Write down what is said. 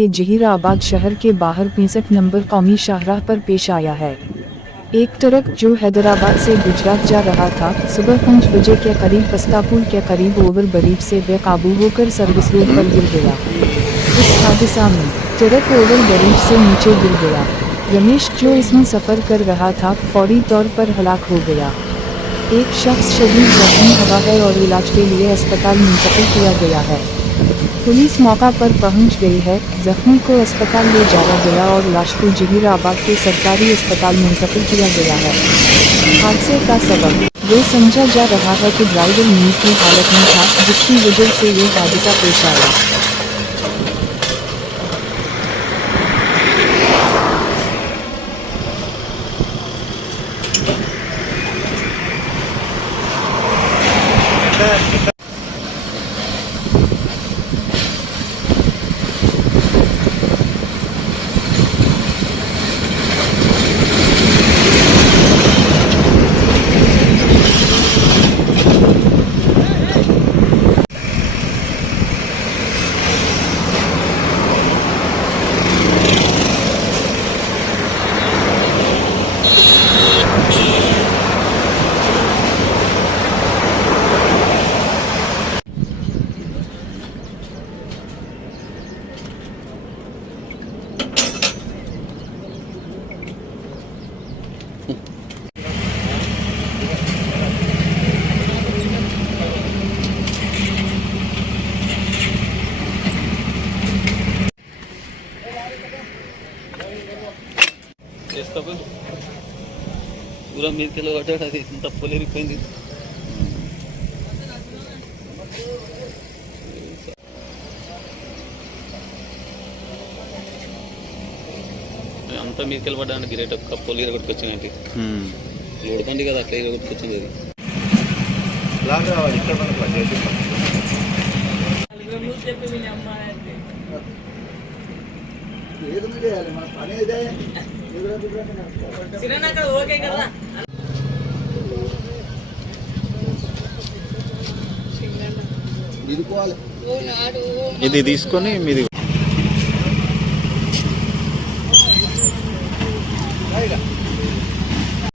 के जहीराबाद शहर के बाहर 65 नंबर कौमी शाहराह पर पेश आया है। एक ट्रक जो हैदराबाद से गुजरात जा रहा था, सुबह 5 बजे के करीब पस्तापुर के करीब ओवर ब्रिज से बेकाबू होकर सर्विस रोड पर गिर गया। इस हादसा में ट्रक ओवर ब्रिज से नीचे गिर गया। रमेश जो इसमें सफर कर रहा था, फौरी तौर पर हलाक हो गया। एक शख्स शदीद जख्मी हुआ है और इलाज के लिए अस्पताल मुंतकिल किया गया है। पुलिस मौका पर पहुंच गई है। जख्मी को अस्पताल ले जाया गया और लाश को जहीराबाद के सरकारी अस्पताल मुंतकिल किया गया है। हादसे का सबब ये समझा जा रहा है कि ड्राइवर नींद की हालत में था, जिसकी वजह से ये हादसा पेश आया। पूरा मीर के लोग తప్పలేరిపోయింది అంతా మీదకి వెళ్ళబడ్డానికి గిరేట కప్పులు ఇరగొట్టుకొచ్చిందంటే లోడ్ బండి కదా అట్లా ఇరగొట్టుకొచ్చింది అది ఇది తీసుకొని మీది Right.